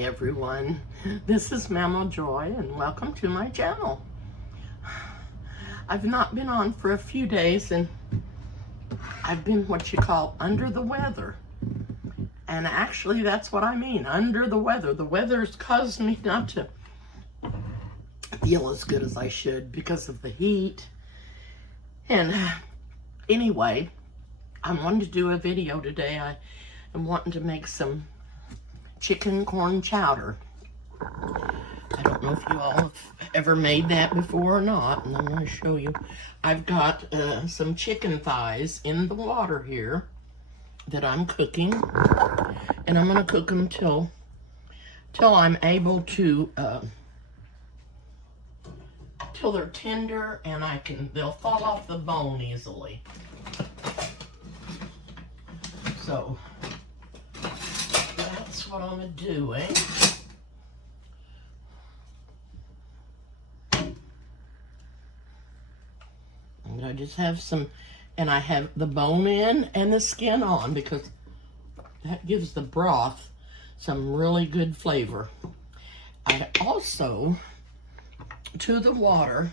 Hi everyone, this is Mama Joy and welcome to my channel. I've not been on for a few days and I've been what you call under the weather. And actually that's what I mean, under the weather. The weather's caused me not to feel as good as I should because of the heat. And anyway, I wanted to do a video today. I am wanting to make some chicken corn chowder. I don't know if you all have ever made that before or not, and I'm going to show you. I've got some chicken thighs in the water here that I'm cooking, and I'm going to cook them till I'm able to, till they're tender and they'll fall off the bone easily. So that's what I'm doing. And I just have some, and I have the bone in and the skin on because that gives the broth some really good flavor. I also, to the water,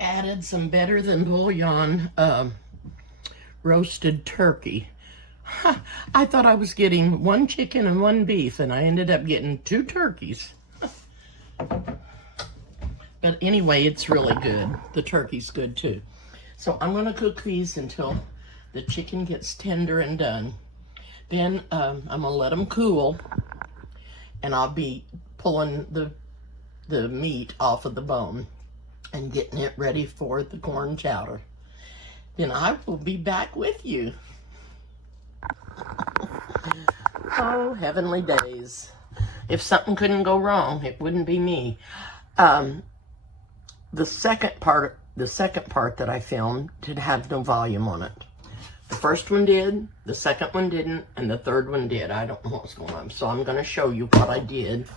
added some Better Than Bouillon roasted turkey. I thought I was getting one chicken and one beef, and I ended up getting 2 turkeys. But anyway, it's really good. The turkey's good too. So I'm going to cook these until the chicken gets tender and done. Then I'm going to let them cool, and I'll be pulling the meat off of the bone and getting it ready for the corn chowder. Then I will be back with you. Oh, heavenly days. If something couldn't go wrong, it wouldn't be me. The second part that I filmed did have no volume on it. The first one did, the second one didn't, and the third one did. I don't know what's going on. So I'm going to show you what I did.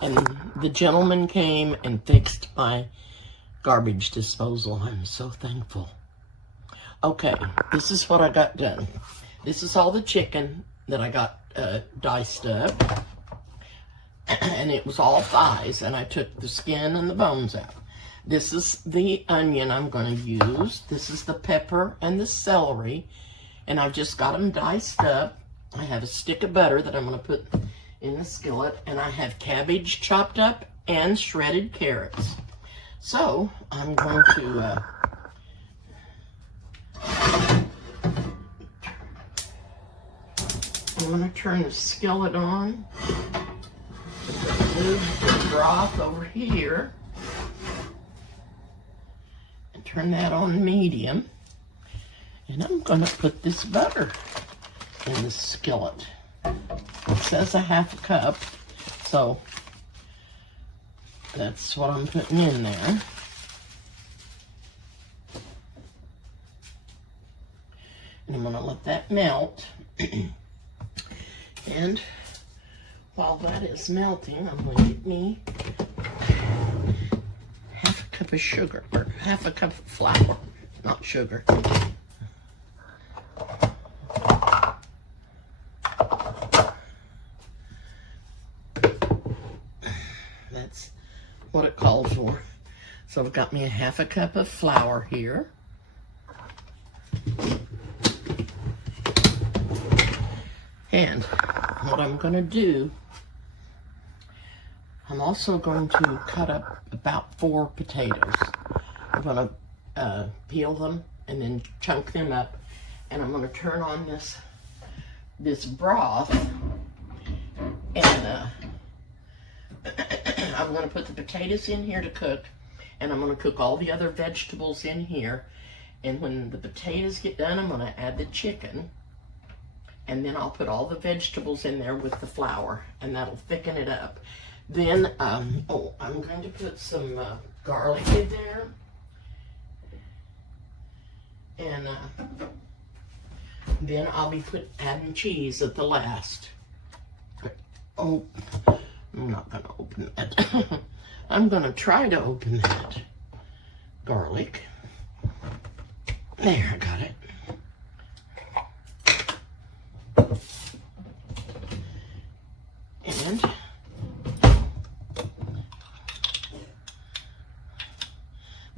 And the gentleman came and fixed my garbage disposal. I'm so thankful. Okay, this is what I got done. This is all the chicken that I got diced up. And it was all thighs, and I took the skin and the bones out. This is the onion I'm going to use. This is the pepper and the celery, and I've just got them diced up. I have a stick of butter that I'm going to put in the skillet, and I have cabbage chopped up and shredded carrots. So I'm going to turn the skillet on. Move the broth over here and turn that on medium. And I'm going to put this butter in the skillet. It says a half a cup, so that's what I'm putting in there. And I'm going to let that melt. And while that is melting, I'm going to get me half a cup of sugar, or half a cup of flour, not sugar. That's what it calls for. So I've got me a half a cup of flour here. And what I'm going to do, I'm also going to cut up about 4 potatoes. I'm going to peel them and then chunk them up, and I'm going to turn on this broth, and I'm going to put the potatoes in here to cook, and I'm going to cook all the other vegetables in here. And when the potatoes get done, I'm going to add the chicken. And then I'll put all the vegetables in there with the flour, and that'll thicken it up. Then, I'm going to put some garlic in there. And then I'll be adding cheese at the last. Oh, I'm not going to open that. I'm going to try to open that garlic. There, I got it.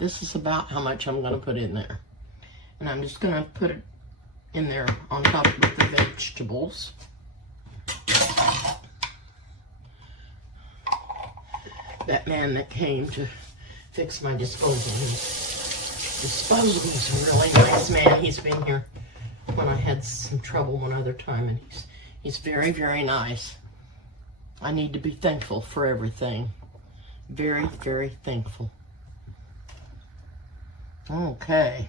This is about how much I'm going to put in there. And I'm just going to put it in there on top of the vegetables. That man that came to fix my disposal is a really nice man. He's been here when I had some trouble one other time, and he's very, very nice. I need to be thankful for everything. Very, very thankful. Okay.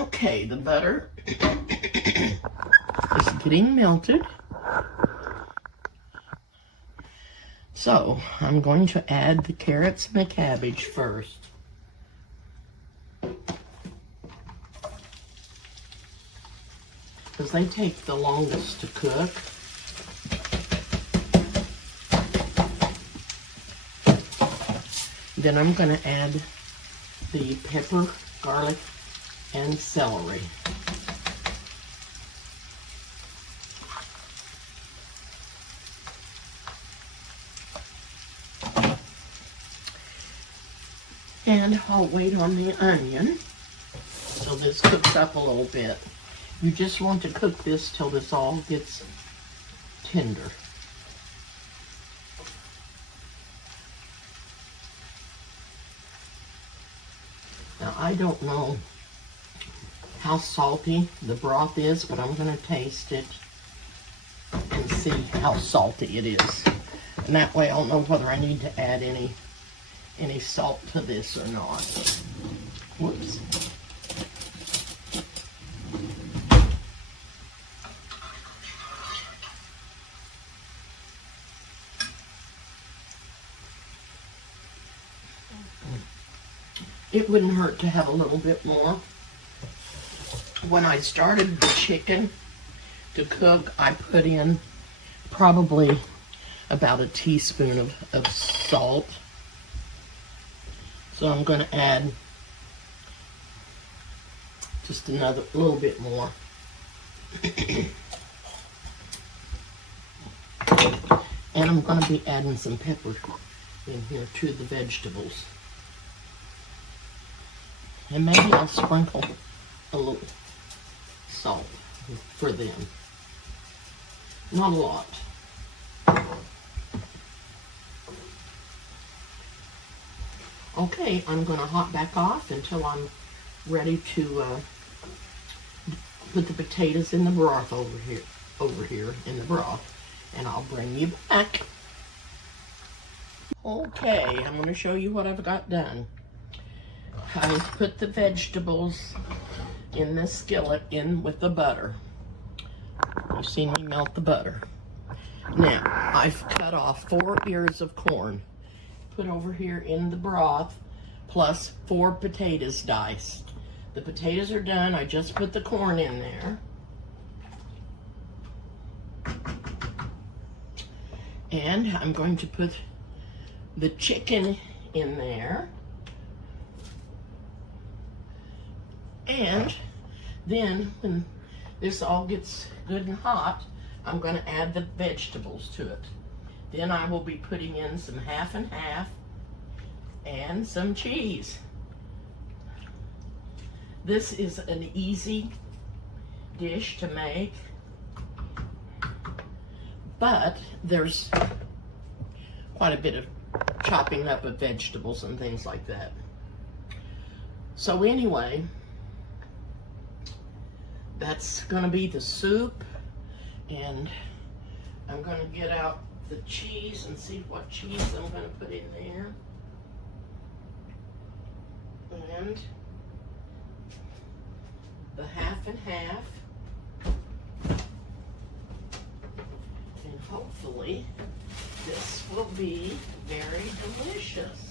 Okay, the butter is getting melted. So, I'm going to add the carrots and the cabbage first. Because they take the longest to cook. Then I'm going to add the pepper, garlic, and celery. And I'll wait on the onion till this cooks up a little bit. You just want to cook this till this all gets tender. Now, I don't know how salty the broth is, but I'm going to taste it and see how salty it is. And that way I'll know whether I need to add any salt to this or not. Whoops. It wouldn't hurt to have a little bit more. When I started the chicken to cook, I put in probably about a teaspoon of salt. So I'm going to add just another little bit more. And I'm going to be adding some pepper in here to the vegetables. And maybe I'll sprinkle a little salt for them. Not a lot. Okay, I'm going to hot back off until I'm ready to put the potatoes in the broth over here in the broth, and I'll bring you back. Okay, I'm going to show you what I've got done. I put the vegetables in this skillet in with the butter. You've seen me melt the butter. Now, I've cut off 4 ears of corn, put over here in the broth, plus 4 potatoes diced. The potatoes are done. I just put the corn in there. And I'm going to put the chicken in there. And then when this all gets good and hot, I'm going to add the vegetables to it. Then I will be putting in some half and half and some cheese. This is an easy dish to make, but there's quite a bit of chopping up of vegetables and things like that. So anyway, that's going to be the soup, and I'm going to get out the cheese and see what cheese I'm going to put in there. And the half and half. And hopefully this will be very delicious.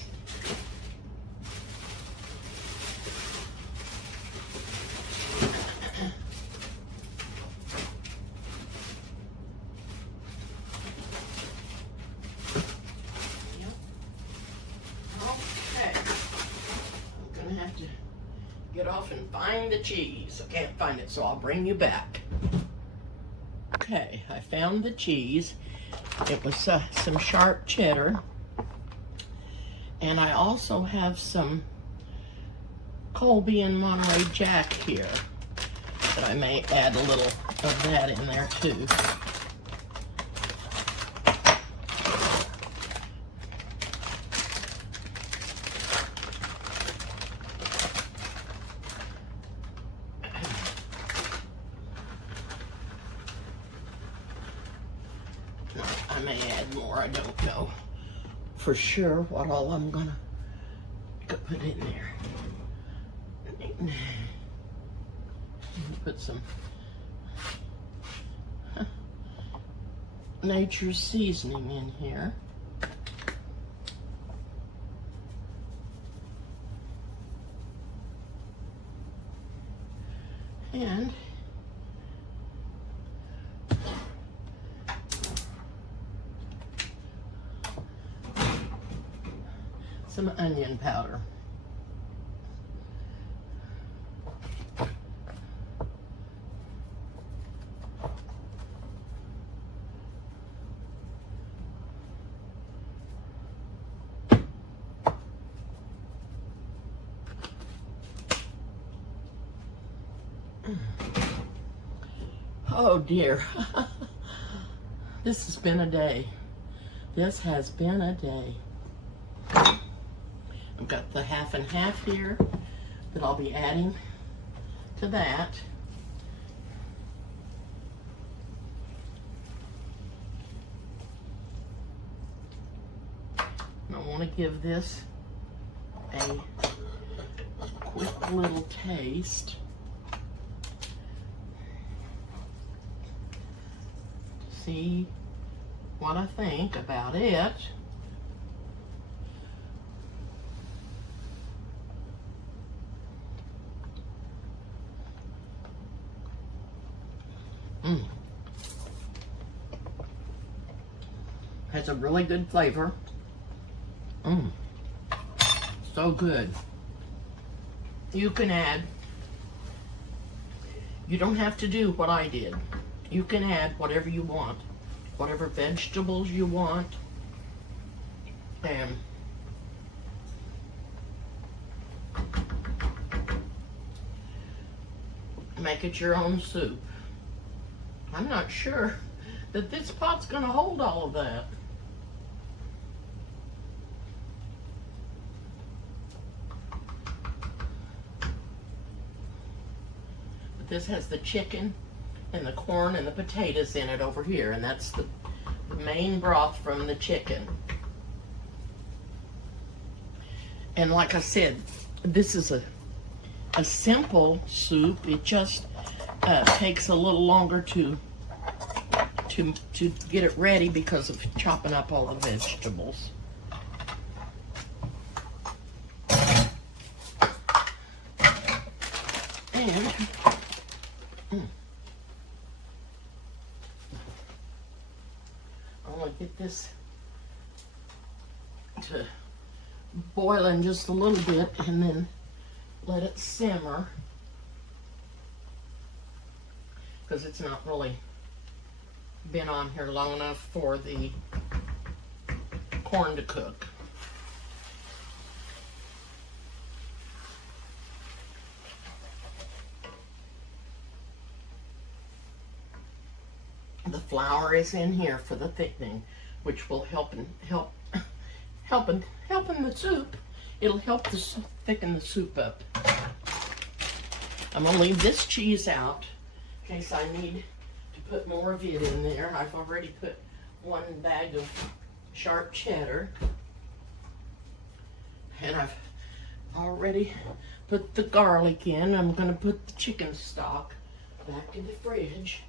Get off and find the cheese. I can't find it, so I'll bring you back. Okay, I found the cheese. It was some sharp cheddar. And I also have some Colby and Monterey Jack here, but I may add a little of that in there too. I may add more, I don't know for sure what all I'm gonna put in there. Put some nature's seasoning in here. And some onion powder. Oh dear. This has been a day. This has been a day. I've got the half and half here that I'll be adding to that. And I want to give this a quick little taste. See what I think about it. Has a really good flavor. So good. You can add, you don't have to do what I did. You can add whatever you want, whatever vegetables you want, and make it your own soup. I'm not sure that this pot's gonna hold all of that. But this has the chicken and the corn and the potatoes in it over here, and that's the main broth from the chicken. And like I said, this is a simple soup. It just takes a little longer to get it ready because of chopping up all the vegetables. And I want to get this to boil in just a little bit and then let it simmer, because it's not really been on here long enough for the corn to cook. The flour is in here for the thickening, which will help in the soup. It'll help thicken the soup up. I'm gonna leave this cheese out in case I need to put more of it in there. I've already put one bag of sharp cheddar, and I've already put the garlic in. I'm gonna put the chicken stock back in the fridge.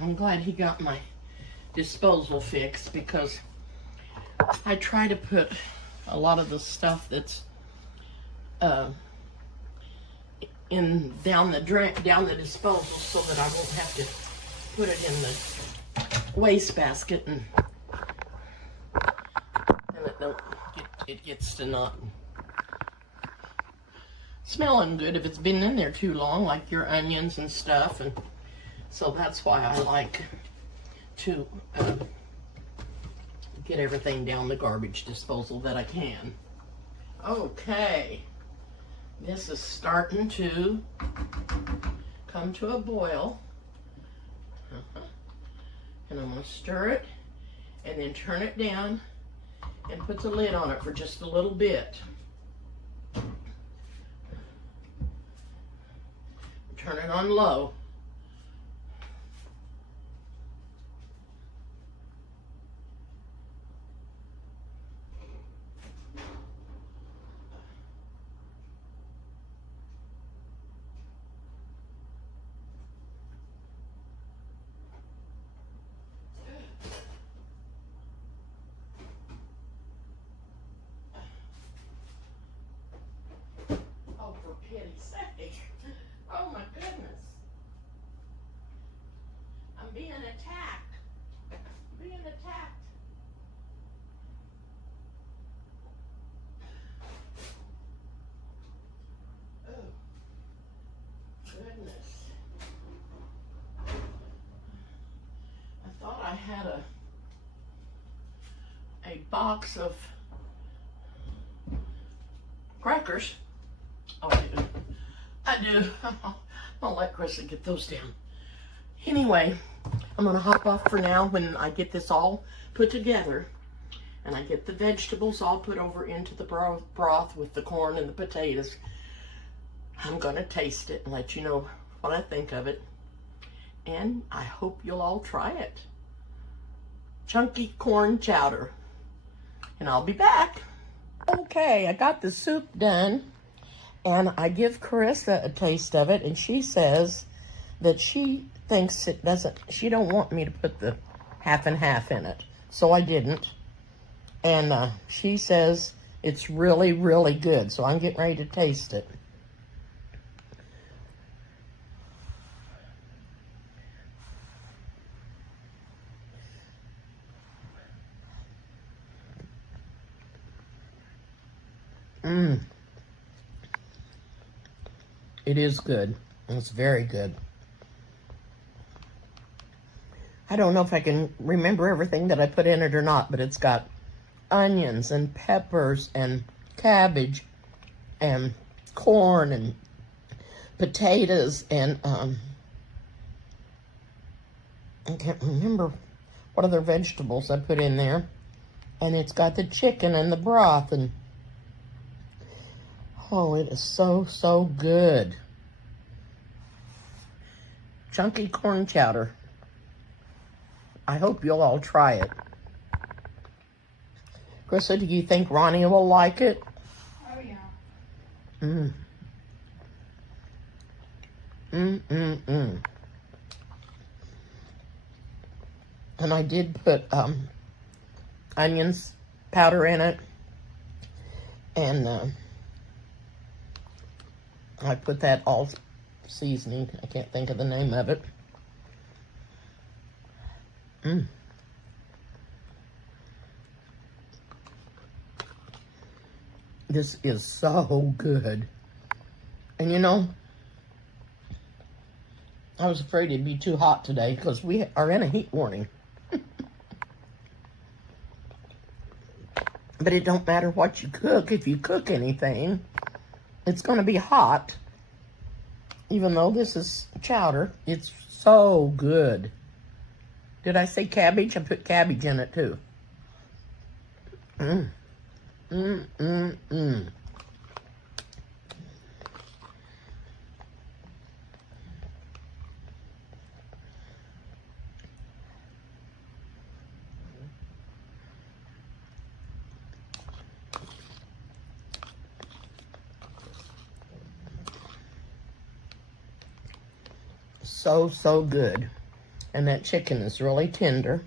I'm glad he got my disposal fixed, because I try to put a lot of the stuff that's down the disposal so that I won't have to put it in the wastebasket and it don't get it gets to not smelling good if it's been in there too long, like your onions and stuff. And so that's why I like to get everything down the garbage disposal that I can. Okay, this is starting to come to a boil. And I'm going to stir it and then turn it down and put the lid on it for just a little bit. Turn it on low. Oh, for pity's sake. Oh my goodness. I'm being attacked. I'm being attacked. Oh, goodness. I thought I had a box of crackers. Oh, I do. I do. I'll let Krista get those down. Anyway, I'm going to hop off for now when I get this all put together and I get the vegetables all put over into the broth with the corn and the potatoes. I'm going to taste it and let you know what I think of it. And I hope you'll all try it. Chunky corn chowder. And I'll be back. Okay, I got the soup done. And I give Carissa a taste of it, and she says that she thinks it doesn't, she don't want me to put the half and half in it. So I didn't. And she says it's really, really good. So I'm getting ready to taste it. It is good. It's very good. I don't know if I can remember everything that I put in it or not, but it's got onions and peppers and cabbage and corn and potatoes and I can't remember what other vegetables I put in there. And it's got the chicken and the broth and oh, it is so, so good. Chunky corn chowder. I hope you'll all try it. Krista, do you think Ronnie will like it? Oh, yeah. And I did put onions powder in it. And I put that all seasoning. I can't think of the name of it. This is so good. And you know, I was afraid it'd be too hot today because we are in a heat warning. But it don't matter what you cook. If you cook anything, it's going to be hot. Even though this is chowder, it's so good. Did I say cabbage? I put cabbage in it too. So, so good. And that chicken is really tender.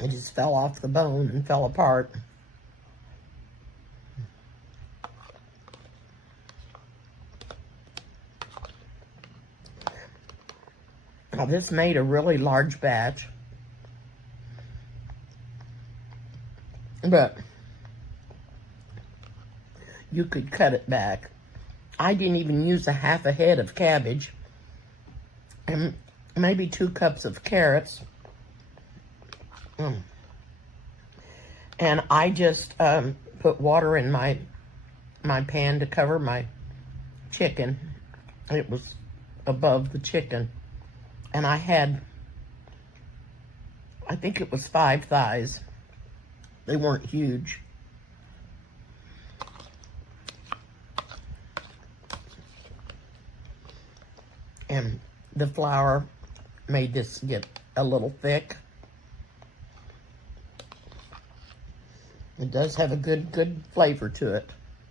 It just fell off the bone and fell apart. Now this made a really large batch. but you could cut it back. I didn't even use a half a head of cabbage and maybe 2 cups of carrots. And I just put water in my pan to cover my chicken. It was above the chicken. And I had, I think it was 5 thighs. They weren't huge. And the flour made this get a little thick. It does have a good flavor to it.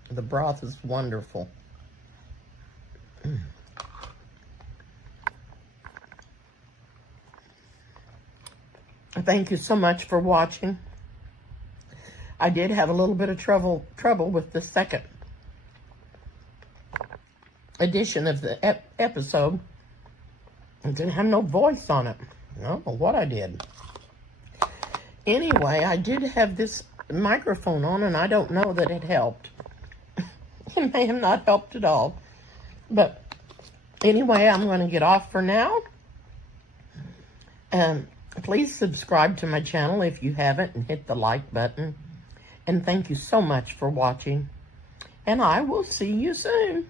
The broth is wonderful. Thank you so much for watching. I did have a little bit of trouble with the second edition of the episode. It didn't have no voice on it. I don't know what I did. Anyway, I did have this microphone on, and I don't know that it helped. It may have not helped at all. But anyway, I'm going to get off for now. Please subscribe to my channel if you haven't, and hit the like button. And thank you so much for watching. And I will see you soon.